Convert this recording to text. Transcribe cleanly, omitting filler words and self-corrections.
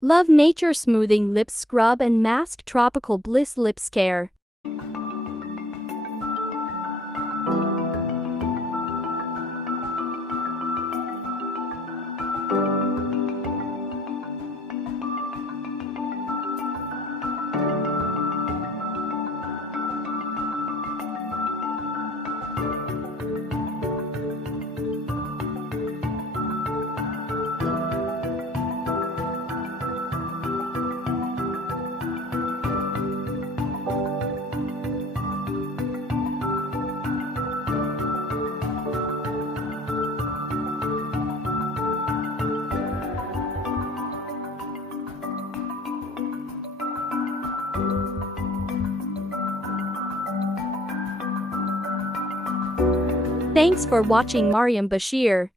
Love Nature Smoothing Lip Scrub and Mask Tropical Bliss Lip Care. Thanks for watching Mariam Bashir.